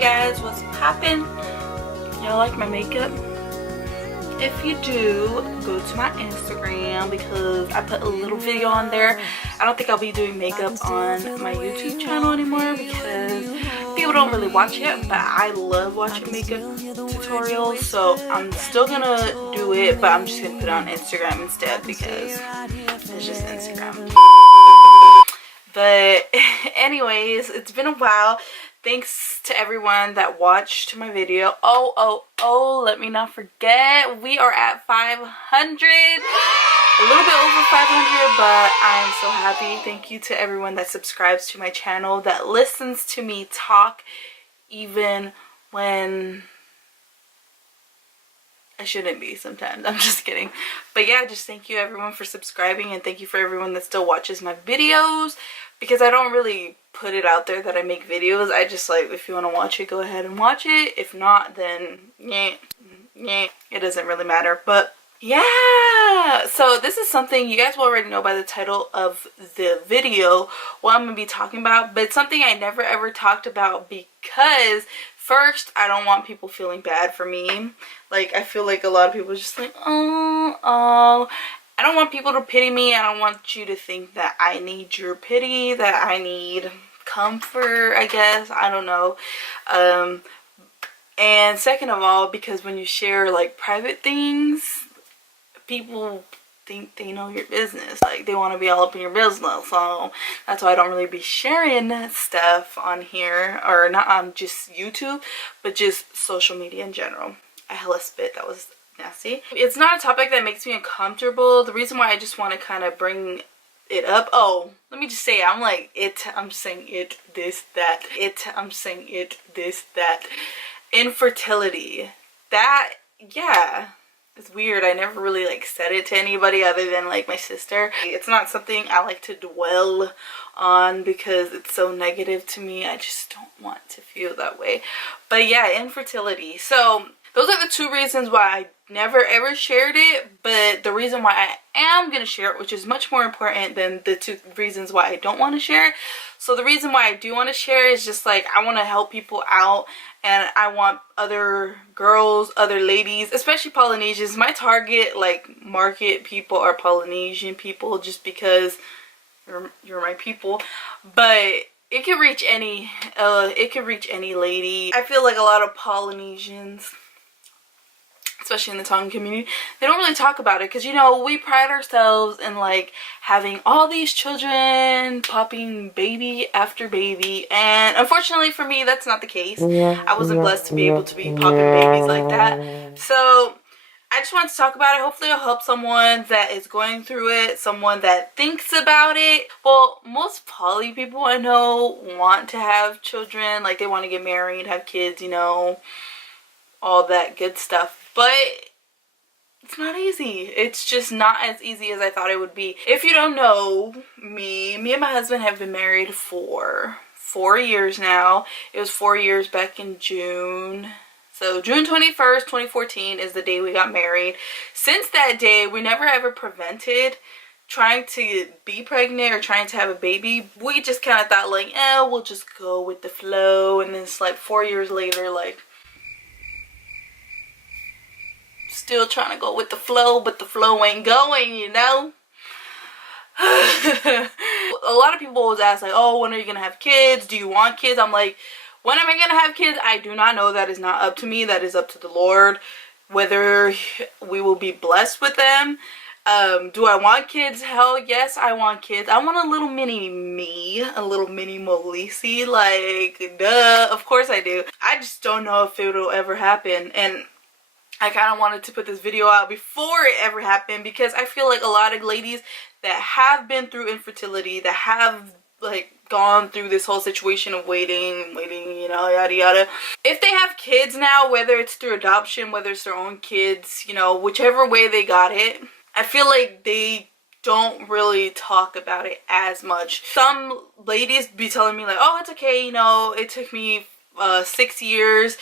guys, what's poppin'? Y'all like my makeup? If you do, go to my Instagram because I put a little video on there. I don't think I'll be doing makeup on my YouTube channel anymore because people don't really watch it, but I love watching makeup tutorials, so I'm still gonna do it, but I'm just gonna put it on Instagram instead because it's just Instagram. But anyways, it's been a while. Thanks to everyone that watched my video. Oh, let me not forget, we are at 500. A little bit over 500, but I'm so happy. Thank you to everyone that subscribes to my channel, that listens to me talk even when I shouldn't be sometimes. I'm just kidding. But yeah, just thank you everyone for subscribing, and thank you for everyone that still watches my videos, because I don't really put it out there that I make videos. I just like, if you want to watch it, go ahead and watch it. If not, then yeah, it doesn't really matter. But yeah, so this is something you guys will already know by the title of the video what I'm gonna be talking about, but it's something I never ever talked about because first, I don't want people feeling bad for me. Like, I feel like a lot of people are just like, oh, I don't want people to pity me. I don't want you to think that I need your pity, that I need comfort, I guess. I don't know. And second of all, because when you share like private things, people think they know your business. Like, they want to be all up in your business. So that's why I don't really be sharing stuff on here, or not on just YouTube, but just social media in general. I hella spit. That was nasty. It's not a topic that makes me uncomfortable. The reason why I just want to kind of bring it up, oh, let me just say, I'm like, I'm saying it, this, that, I'm saying it, this, that. Infertility. That, yeah. It's weird. I never really like said it to anybody other than like my sister. It's not something I like to dwell on because it's so negative to me. I just don't want to feel that way. But yeah, infertility. So those are the two reasons why I never ever shared it, but the reason why I am going to share it, which is much more important than the two reasons why I don't want to share it. So the reason why I do want to share is just like, I want to help people out, and I want other girls, other ladies, especially Polynesians. My target like market people are Polynesian people, just because you're my people, but it could reach any lady. I feel like a lot of Polynesians, especially in the Tongan community, they don't really talk about it because, you know, we pride ourselves in like having all these children, popping baby after baby, and unfortunately for me, that's not the case. I wasn't blessed to be able to be popping babies like that. So I just wanted to talk about it. Hopefully it'll help someone that is going through it, someone that thinks about it. Well, most poly people I know want to have children, like they want to get married, have kids, you know, all that good stuff. But it's not easy. It's just not as easy as I thought it would be. If you don't know me and my husband have been married for 4 years now. It was 4 years back in June. So June 21st, 2014 is the day we got married. Since that day, we never ever prevented trying to be pregnant or trying to have a baby. We just kind of thought like, we'll just go with the flow. And then it's like 4 years later, like, still trying to go with the flow, but the flow ain't going, you know. A lot of people always ask like, oh, when are you gonna have kids? Do you want kids? I'm like, when am I gonna have kids? I do not know. That is not up to me. That is up to the Lord, whether we will be blessed with them. Do I want kids? Hell yes, I want kids. I want a little mini me, a little mini Molisi, like, duh, of course I do. I just don't know if it'll ever happen, and I kind of wanted to put this video out before it ever happened because I feel like a lot of ladies that have been through infertility, that have like gone through this whole situation of waiting, you know, yada yada. If they have kids now, whether it's through adoption, whether it's their own kids, you know, whichever way they got it, I feel like they don't really talk about it as much. Some ladies be telling me like, oh, it's okay, you know, it took me 6 years,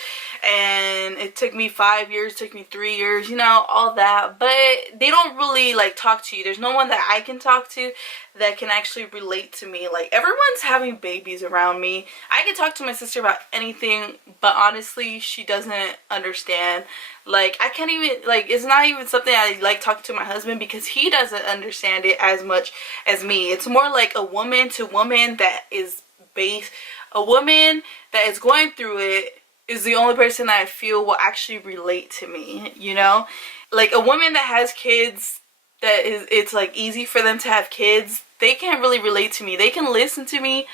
and it took me 5 years, took me 3 years, you know, all that. But they don't really like talk to you. There's no one that I can talk to that can actually relate to me. Like, everyone's having babies around me. I can talk to my sister about anything, but honestly, she doesn't understand. Like, I can't even, like, it's not even something I like talking to my husband, because he doesn't understand it as much as me. It's more like a woman to woman that is based, a woman that is going through it is the only person that I feel will actually relate to me, you know? Like, a woman that has kids, that is, it's like easy for them to have kids, they can't really relate to me. They can listen to me,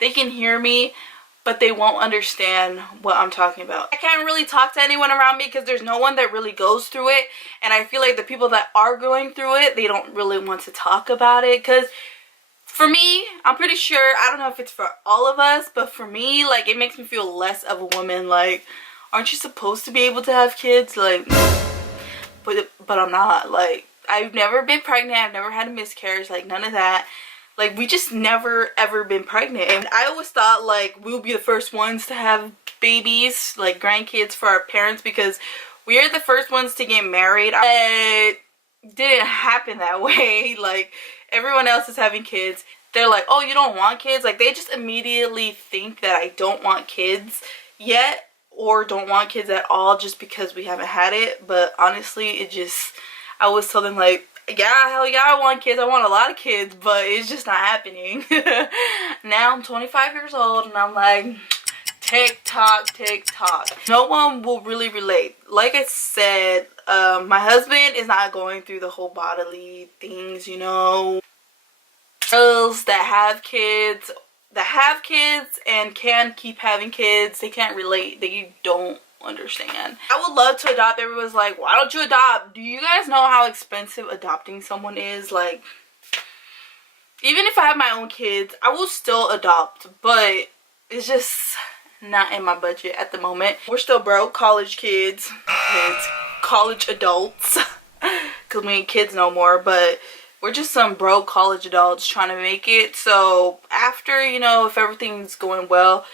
they can hear me, but they won't understand what I'm talking about. I can't really talk to anyone around me because there's no one that really goes through it, and I feel like the people that are going through it, they don't really want to talk about it. Because for me, I'm pretty sure, I don't know if it's for all of us, but for me, like, it makes me feel less of a woman. Like, aren't you supposed to be able to have kids? Like, but I'm not. Like, I've never been pregnant, I've never had a miscarriage, like, none of that. Like, we just never ever been pregnant. And I always thought, like, we'll be the first ones to have babies, like grandkids for our parents, because we are the first ones to get married. It didn't happen that way. Like, everyone else is having kids. They're like, oh, you don't want kids? Like, they just immediately think that I don't want kids yet, or don't want kids at all, just because we haven't had it. But honestly, it just, I always tell them, like, yeah, hell yeah, I want kids. I want a lot of kids, but it's just not happening. Now I'm 25 years old, and I'm like, tick tock, tick tock. No one will really relate. Like I said, my husband is not going through the whole bodily things, you know. Girls that have kids and can keep having kids, they can't relate. They don't understand. I would love to adopt. Everyone's like, why don't you adopt? Do you guys know how expensive adopting someone is? Like, even if I have my own kids, I will still adopt, but it's just not in my budget at the moment. We're still broke college kids, college adults, because we ain't kids no more, but we're just some broke college adults trying to make it. So after, you know, if everything's going well,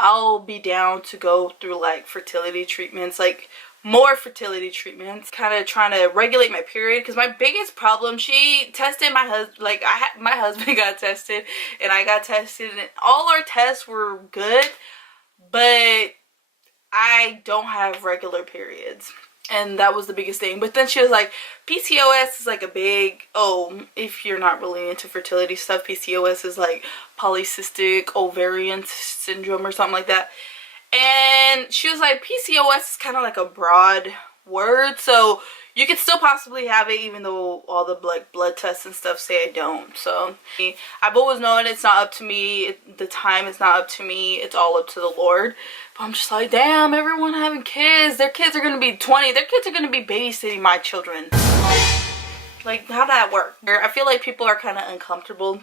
I'll be down to go through like fertility treatments, like more fertility treatments, kind of trying to regulate my period. Because my biggest problem, she tested my husband, like my husband got tested and I got tested, and all our tests were good, but I don't have regular periods. And that was the biggest thing. But then she was like, PCOS is like a big, oh, if you're not really into fertility stuff, PCOS is like polycystic ovarian syndrome or something like that. And she was like, PCOS is kind of like a broad word, so you could still possibly have it, even though all the like blood tests and stuff say I don't. So I've always known it's not up to me. The time is not up to me. It's all up to the Lord. But I'm just like, damn, everyone having kids. Their kids are gonna be 20. Their kids are gonna be babysitting my children. Like, how'd that work? I feel like people are kind of uncomfortable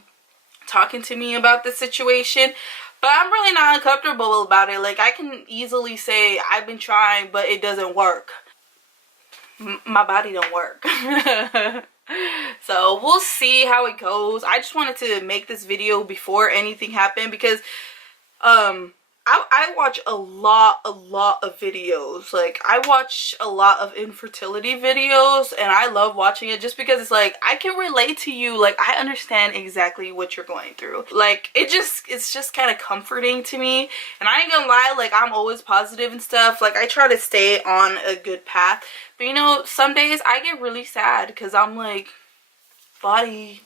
talking to me about this situation, but I'm really not uncomfortable about it. Like, I can easily say I've been trying, but it doesn't work. My body don't work. So we'll see how it goes. I just wanted to make this video before anything happened, because I watch a lot of videos. Like, I watch a lot of infertility videos, and I love watching it just because it's like, I can relate to you. Like, I understand exactly what you're going through. Like, it's just kind of comforting to me. And I ain't gonna lie, like, I'm always positive and stuff. Like, I try to stay on a good path. But, you know, some days I get really sad because I'm like, body,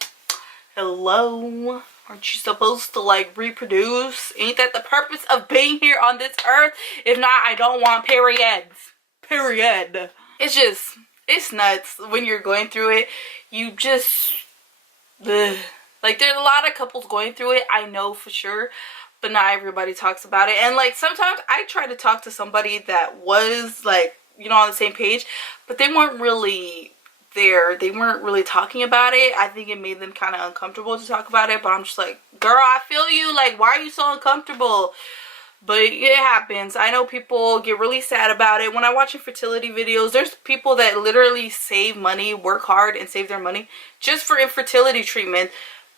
hello? Aren't you supposed to like reproduce? Ain't that the purpose of being here on this earth? If not, I don't want periods. Period. It's just, it's nuts when you're going through it. You just, ugh. Like, there's a lot of couples going through it, I know for sure, but not everybody talks about it. And like, sometimes I try to talk to somebody that was like, you know, on the same page, but they weren't really there. They weren't really talking about it. I think it made them kind of uncomfortable to talk about it, but I'm just like, girl, I feel you. Like, why are you so uncomfortable? But it happens. I know people get really sad about it. When I watch infertility videos, there's people that literally save money, work hard and save their money just for infertility treatment.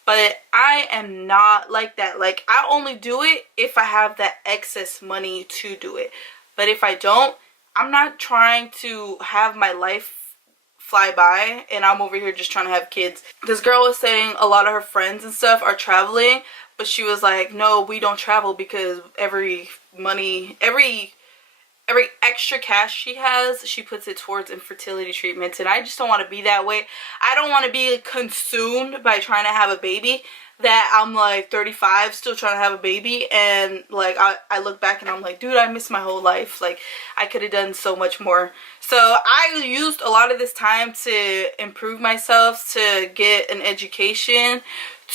But but I am not like that. Like, I only do it if I have that excess money to do it. But if I don't, I'm not trying to have my life fly by and I'm over here just trying to have kids. This girl was saying a lot of her friends and stuff are traveling, but she was like, no, we don't travel because every extra cash she has, she puts it towards infertility treatments, and I just don't want to be that way. I don't want to be consumed by trying to have a baby that I'm like 35 still trying to have a baby, and like I look back and I'm like, dude, I missed my whole life. Like, I could have done so much more. So I used a lot of this time to improve myself, to get an education,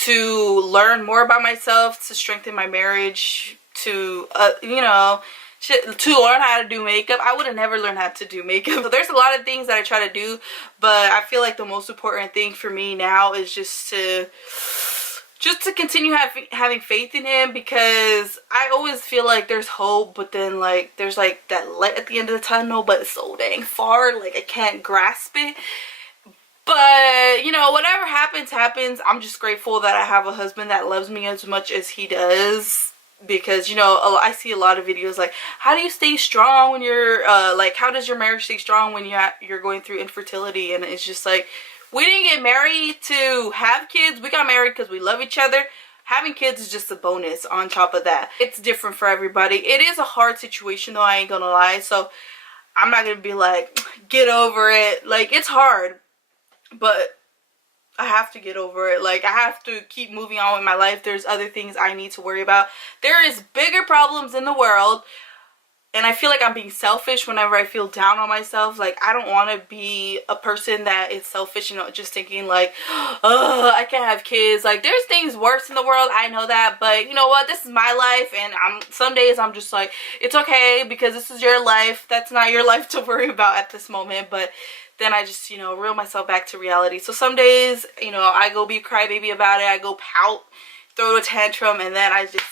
to learn more about myself, to strengthen my marriage, to you know, to learn how to do makeup. I would have never learned how to do makeup. So there's a lot of things that I try to do, but I feel like the most important thing for me now is just to continue having faith in him, because I always feel like there's hope, but then like there's like that light at the end of the tunnel, but it's so dang far, like I can't grasp it. But you know, whatever happens, I'm just grateful that I have a husband that loves me as much as he does. Because, you know, I see a lot of videos like, how do you stay strong when you're like, how does your marriage stay strong when you're going through infertility? And it's just like, we didn't get married to have kids. We got married because we love each other. Having kids is just a bonus on top of that. It's different for everybody. It is a hard situation though, I ain't gonna lie. So I'm not gonna be like, get over it. Like, it's hard, but I have to get over it. Like, I have to keep moving on with my life. There's other things I need to worry about. There is bigger problems in the world, and I feel like I'm being selfish whenever I feel down on myself. Like, I don't want to be a person that is selfish, you know, just thinking like, oh, I can't have kids. Like, there's things worse in the world, I know that, but you know what, this is my life, and some days I'm just like, it's okay, because this is your life. That's not your life to worry about at this moment. But then I just, you know, reel myself back to reality. So some days, you know, I go be a crybaby about it. I go pout, throw a tantrum, and then I just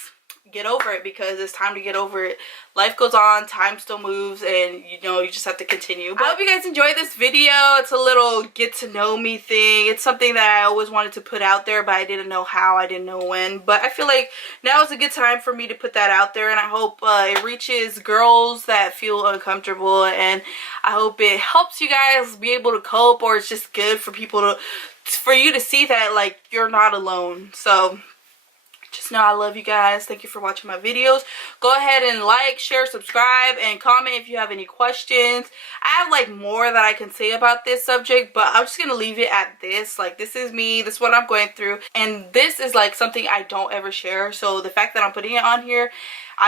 get over it, because it's time to get over it. Life goes on, time still moves, and you know, you just have to continue. But I hope you guys enjoyed this video. It's a little get to know me thing. It's something that I always wanted to put out there, but I didn't know how, I didn't know when. But I feel like now is a good time for me to put that out there, and I hope it reaches girls that feel uncomfortable, and I hope it helps you guys be able to cope, or it's just good for for you to see that like you're not alone. So just know I love you guys. Thank you for watching my videos. Go ahead and like, share, subscribe, and comment if you have any questions. I have like more that I can say about this subject, but I'm just gonna leave it at this. Like, this is me, this is what I'm going through, and this is like something I don't ever share. So the fact that I'm putting it on here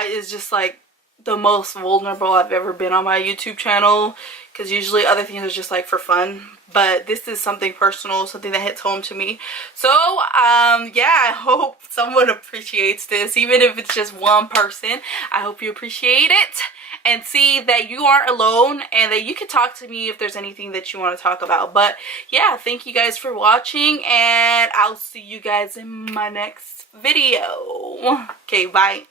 is just like the most vulnerable I've ever been on my YouTube channel, because usually other things are just like for fun, but this is something personal, something that hits home to me. So yeah, I hope someone appreciates this, even if it's just one person. I hope you appreciate it and see that you aren't alone, and that you can talk to me if there's anything that you want to talk about. But yeah, thank you guys for watching, and I'll see you guys in my next video. Okay, bye.